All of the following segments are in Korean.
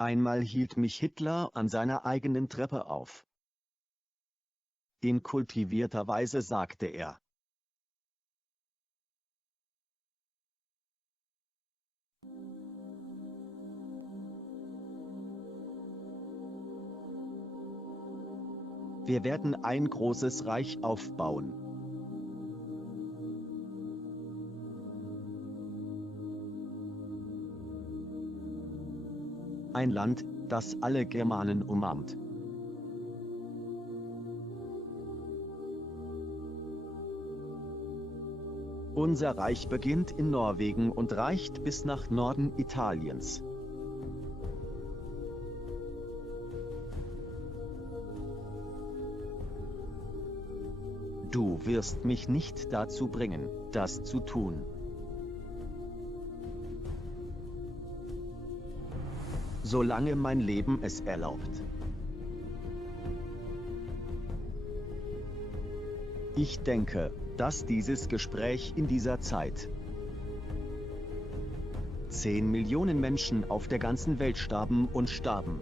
Einmal hielt mich Hitler an seiner eigenen Treppe auf. In kultivierter Weise sagte er: Wir werden ein großes Reich aufbauen. Ein Land, das alle Germanen umarmt. Unser Reich beginnt in Norwegen und reicht bis nach Norden Italiens. Du wirst mich nicht dazu bringen, das zu tun. Solange mein Leben es erlaubt. Ich denke, dass dieses Gespräch in dieser Zeit 10 Millionen Menschen auf der ganzen Welt starben und starben.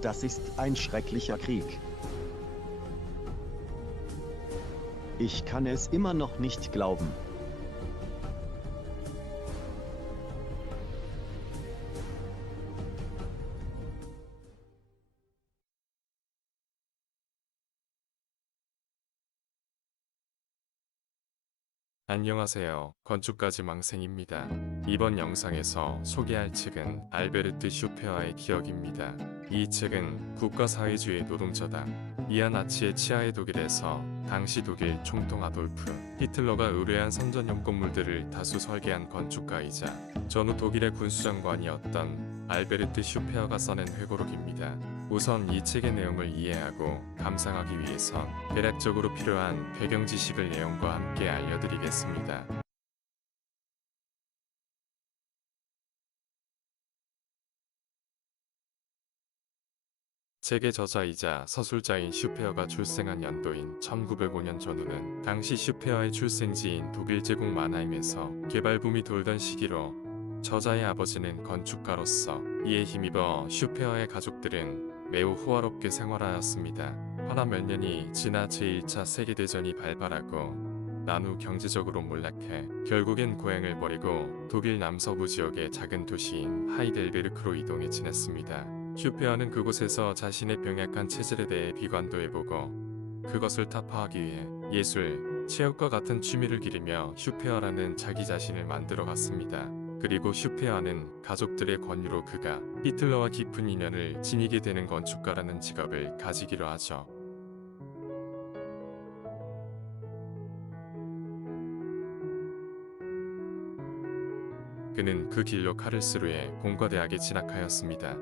Das ist ein schrecklicher Krieg. Ich kann es immer noch nicht glauben. 안녕하세요. 건축가지 망생입니다. 이번 영상에서 소개할 책은 알베르트 슈페어의 기억입니다. 이 책은 국가사회주의 노동자당 이하 나치의 치하의 독일에서 당시 독일 총통 아돌프 히틀러가 의뢰한 선전용 건물들을 다수 설계한 건축가이자 전후 독일의 군수장관이었던 알베르트 슈페어가 써낸 회고록입니다. 우선 이 책의 내용을 이해하고 감상하기 위해선 대략적으로 필요한 배경 지식을 내용과 함께 알려드리겠습니다. 책의 저자이자 서술자인 슈페어가 출생한 연도인 1905년 전후는 당시 슈페어의 출생지인 독일 제국 마나임에서 개발붐이 돌던 시기로 저자의 아버지는 건축가로서 이에 힘입어 슈페어의 가족들은 매우 호화롭게 생활하였습니다. 허나 몇 년이 지나 제1차 세계대전이 발발하고 난 후 경제적으로 몰락해 결국엔 고향을 버리고 독일 남서부 지역의 작은 도시인 하이델베르크로 이동해 지냈습니다. 슈페어는 그곳에서 자신의 병약한 체질에 대해 비관도해보고 그것을 타파하기 위해 예술, 체육과 같은 취미를 기르며 슈페어라는 자기 자신을 만들어 갔습니다. 그리고 슈페어는 가족들의 권유로 그가 히틀러와 깊은 인연을 지니게 되는 건축가라는 직업을 가지기로 하죠. 그는 그 길로 카를스루에 공과대학에 진학하였습니다.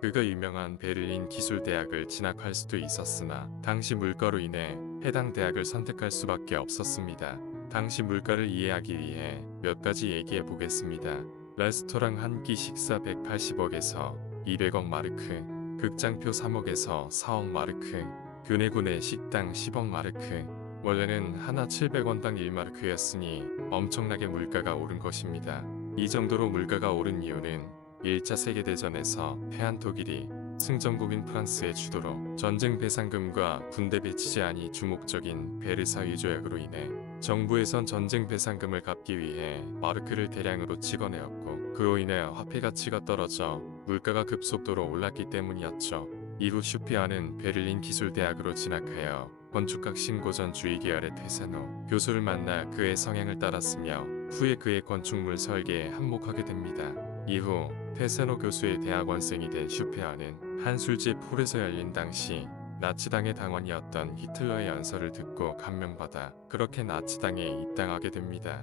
그가 유명한 베를린 기술대학을 진학할 수도 있었으나 당시 물가로 인해 해당 대학을 선택할 수밖에 없었습니다. 당시 물가를 이해하기 위해 몇 가지 얘기해 보겠습니다. 레스토랑 한 끼 식사 180억에서 200억 마르크, 극장표 3억에서 4억 마르크, 교내군의 식당 10억 마르크, 원래는 하나 700원당 1마르크였으니 엄청나게 물가가 오른 것입니다. 이 정도로 물가가 오른 이유는 1차 세계대전에서 패한 독일이 승전국인 프랑스의 주도로 전쟁 배상금과 군대 배치 제한이 주목적인 베르사유 조약으로 인해 정부에선 전쟁 배상금을 갚기 위해 마르크를 대량으로 찍어내었고 그로 인해 화폐 가치가 떨어져 물가가 급속도로 올랐기 때문이었죠. 이후 슈페어는 베를린 기술대학으로 진학하여 건축학 신고전주의 계열의 테세노 교수를 만나 그의 성향을 따랐으며 후에 그의 건축물 설계에 한몫하게 됩니다. 이후 테세노 교수의 대학원생이 된 슈페어는 한 술집 홀에서 열린 당시 나치당의 당원이었던 히틀러의 연설을 듣고 감명받아 그렇게 나치당에 입당하게 됩니다.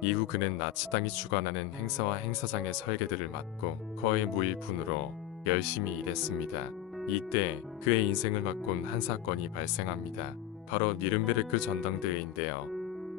이후 그는 나치당이 주관하는 행사와 행사장의 설계들을 맡고 거의 무일푼으로 열심히 일했습니다. 이때 그의 인생을 바꾼 한 사건이 발생합니다. 바로 니른베르크 전당대회인데요.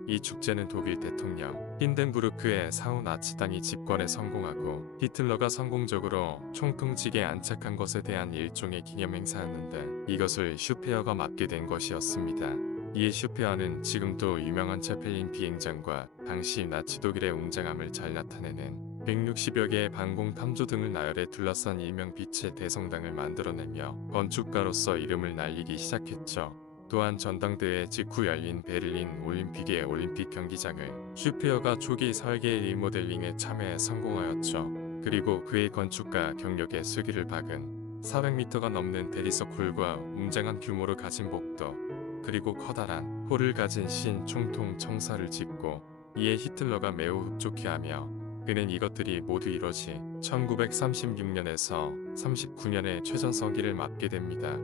이 축제는 독일 대통령 힌덴부르크의 사후 나치당이 집권에 성공하고 히틀러가 성공적으로 총통직에 안착한 것에 대한 일종의 기념행사였는데 이것을 슈페어가 맡게 된 것이었습니다. 이에 슈페어는 지금도 유명한 제펠린 비행장과 당시 나치 독일의 웅장함을 잘 나타내는 160여 개의 방공 탐조 등을 나열해 둘러싼 일명 빛의 대성당을 만들어내며 건축가로서 이름을 날리기 시작했죠. 또한 전당대회 직후 열린 베를린 올림픽의 올림픽 경기장을 슈페어가 초기 설계 리모델링에 참여해 성공하였죠. 그리고 그의 건축가 경력에 쇠기를 박은 400m가 넘는 대리석홀과 웅장한 규모를 가진 복도, 그리고 커다란 홀을 가진 신 총통 청사를 짓고 이에 히틀러가 매우 흡족해하며 그는 이것들이 모두 이뤄지 1936년에서 39년에 최전성기를 맞게 됩니다.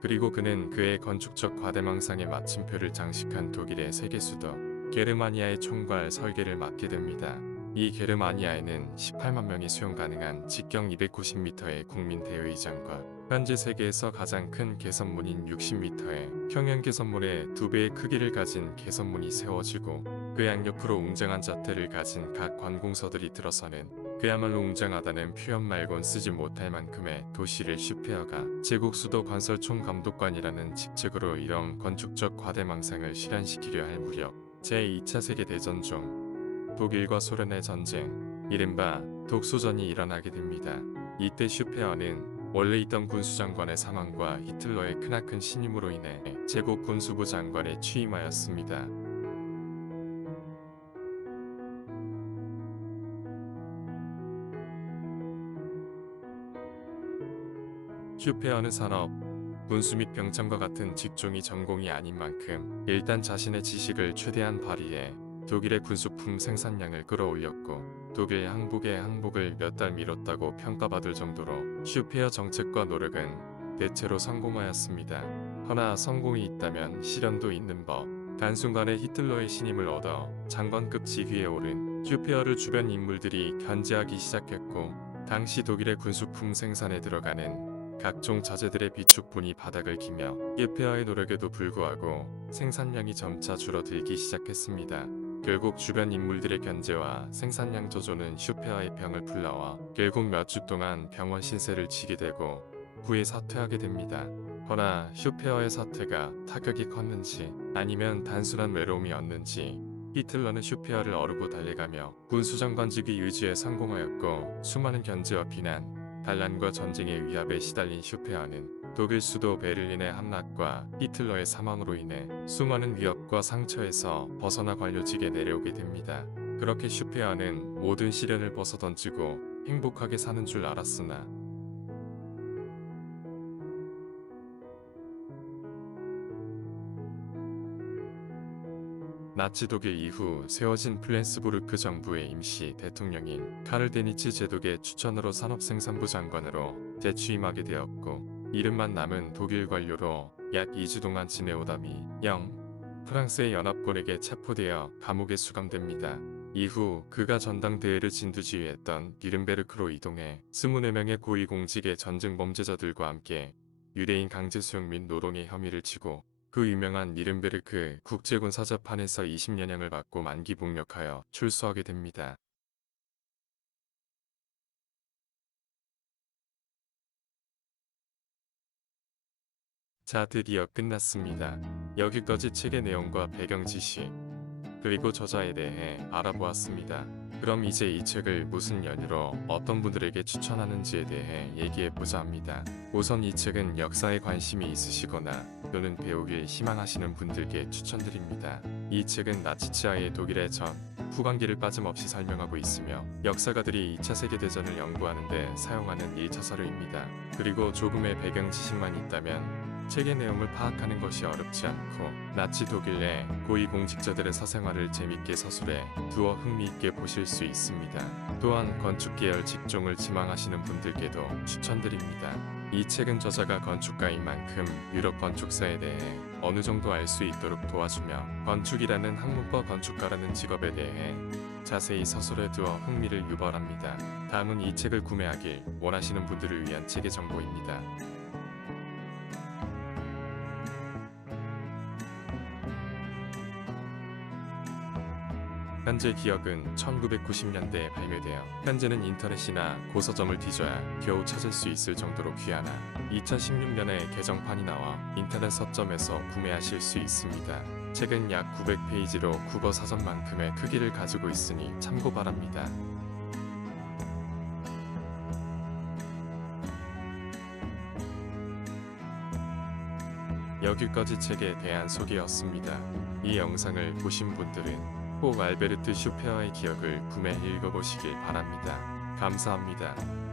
그리고 그는 그의 건축적 과대망상에 마침표를 장식한 독일의 세계수도 게르마니아의 총괄 설계를 맡게 됩니다. 이 게르마니아에는 18만 명이 수용 가능한 직경 290m의 국민 대회의장과 현재 세계에서 가장 큰 개선문인 60m의 평형 개선문의 2배의 크기를 가진 개선문이 세워지고 그 양옆으로 웅장한 자태를 가진 각 관공서들이 들어서는 그야말로 웅장하다는 표현 말곤 쓰지 못할 만큼의 도시를 슈페어가 제국 수도 건설 총감독관이라는 직책으로 이런 건축적 과대망상을 실현시키려 할 무렵 제2차 세계대전 중 독일과 소련의 전쟁, 이른바 독소전이 일어나게 됩니다. 이때 슈페어는 원래 있던 군수장관의 사망과 히틀러의 크나큰 신임으로 인해 제국 군수부 장관에 취임하였습니다. 슈페어는 산업, 군수 및 병참과 같은 직종이 전공이 아닌 만큼 일단 자신의 지식을 최대한 발휘해 독일의 군수품 생산량을 끌어올렸고 독일 항복의 항복을 몇 달 미뤘다고 평가받을 정도로 슈페어 정책과 노력은 대체로 성공하였습니다. 허나 성공이 있다면 시련도 있는 법. 단순간에 히틀러의 신임을 얻어 장관급 직위에 오른 슈페어를 주변 인물들이 견제하기 시작했고 당시 독일의 군수품 생산에 들어가는 각종 자재들의 비축분이 바닥을 기며 슈페어의 노력에도 불구하고 생산량이 점차 줄어들기 시작했습니다. 결국 주변 인물들의 견제와 생산량 저조는 슈페어의 병을 불러와 결국 몇 주 동안 병원 신세를 지게 되고 후에 사퇴하게 됩니다. 허나 슈페어의 사퇴가 타격이 컸는지 아니면 단순한 외로움이었는지 히틀러는 슈페어를 어르고 달래가며 군수장관직위 유지에 성공하였고 수많은 견제와 비난, 반란과 전쟁의 위압에 시달린 슈페어는 독일 수도 베를린의 함락과 히틀러의 사망으로 인해 수많은 위협과 상처에서 벗어나 관료직에 내려오게 됩니다. 그렇게 슈페어는 모든 시련을 벗어던지고 행복하게 사는 줄 알았으나 나치 독일 이후 세워진 플렌스부르크 정부의 임시 대통령인 카를 데니츠 제독의 추천으로 산업생산부 장관으로 재취임하게 되었고 이름만 남은 독일 관료로 약 2주 동안 지내오다미 프랑스의 연합군에게 체포되어 감옥에 수감됩니다. 이후 그가 전당대회를 진두지휘했던 니른베르크로 이동해 24명의 고위공직의 전쟁 범죄자들과 함께 유대인 강제 수용 및 노동의 혐의를 지고 그 유명한 니른베르크 국제군 사자판에서 20년형을 받고 만기 복역하여 출소하게 됩니다. 자, 드디어 끝났습니다. 여기까지 책의 내용과 배경 지시, 그리고 저자에 대해 알아보았습니다. 그럼 이제 이 책을 무슨 연유로 어떤 분들에게 추천하는지에 대해 얘기해보자 합니다. 우선 이 책은 역사에 관심이 있으시거나 또는 배우길 희망하시는 분들께 추천드립니다. 이 책은 나치치하의 독일의 전, 후반기를 빠짐없이 설명하고 있으며 역사가들이 2차 세계대전을 연구하는 데 사용하는 1차 서류입니다. 그리고 조금의 배경 지식만 있다면 책의 내용을 파악하는 것이 어렵지 않고 나치 독일 내 고위공직자들의 사생활을 재밌게 서술해 두어 흥미있게 보실 수 있습니다. 또한 건축계열 직종을 지망하시는 분들께도 추천드립니다. 이 책은 저자가 건축가인 만큼 유럽 건축사에 대해 어느 정도 알 수 있도록 도와주며 건축이라는 학문과 건축가라는 직업에 대해 자세히 서술해 두어 흥미를 유발합니다. 다음은 이 책을 구매하길 원하시는 분들을 위한 책의 정보입니다. 현재 기억은 1990년대에 발매되어 현재는 인터넷이나 고서점을 뒤져야 겨우 찾을 수 있을 정도로 귀하나 2016년에 개정판이 나와 인터넷 서점에서 구매하실 수 있습니다. 책은 약 900페이지로 국어 사전만큼의 크기를 가지고 있으니 참고 바랍니다. 여기까지 책에 대한 소개였습니다. 이 영상을 보신 분들은 꼭 알베르트 슈페어의 기억을 구매 읽어보시길 바랍니다. 감사합니다.